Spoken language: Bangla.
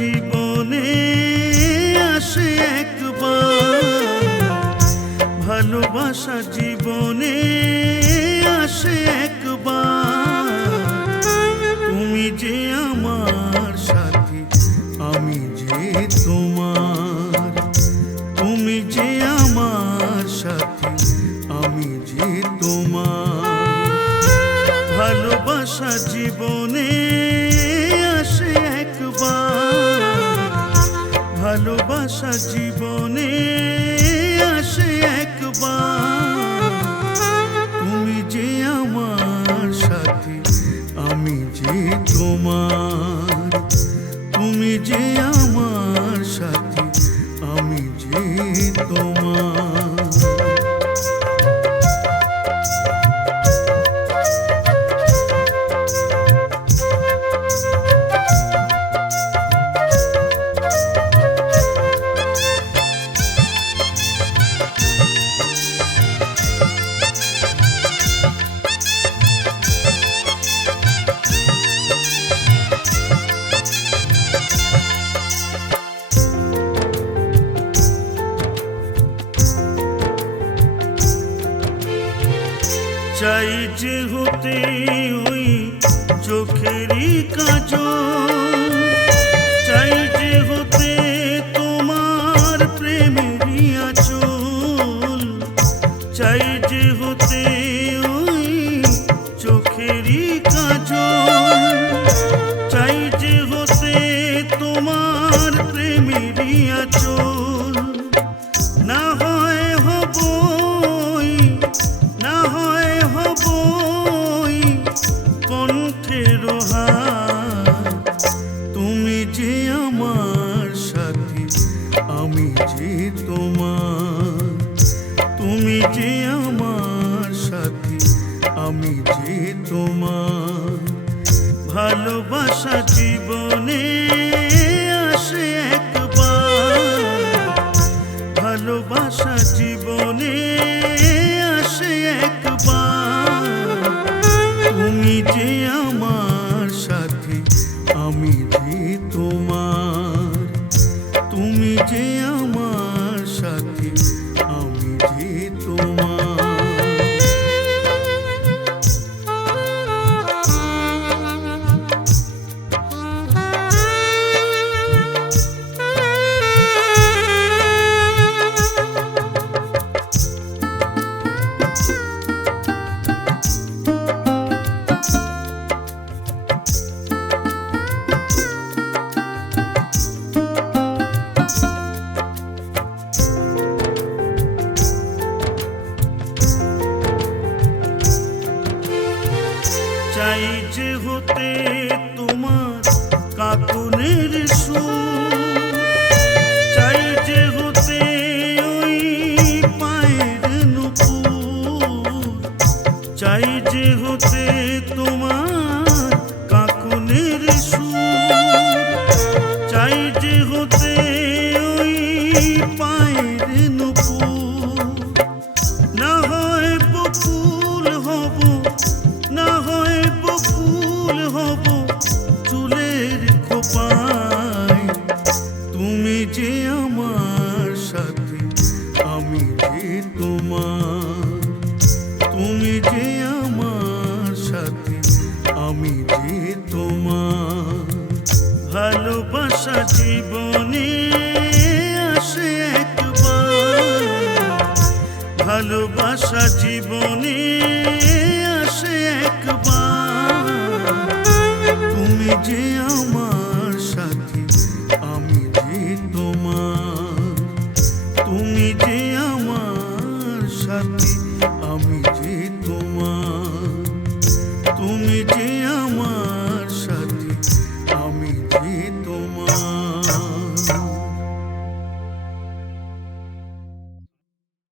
জীবনে আসে একবার। ভালোবাসা জীবনে আসে একবার। তুমি যে আমার সাথী, আমি যে তোমার। তুমি যে আমার সাথী, আমি যে তোমার। ভালোবাসা জীবনে ভালোবাসা জীবনে চাই যে হতে ওই চোখেরই কাজ চাই যে হতে তোমার প্রেমেরই আচল। চাই যে হতে ওই চোখেরই কাজ আমি যে তোমার, তুমি যে আমার সাথী, আমি যে তোমার। ভালোবাসা জীবনে আসে একবার। ভালোবাসা জীবনে আসে একবার। চাই যে হতে যে আমার সাথে, আমি যে তোমার। তুমি যে আমার সাথে, আমি যে তোমার। ভালোবাসা জীবনে আসে একবার। ভালোবাসা জীবনে আসে একবার। তুমি যে আমার আমি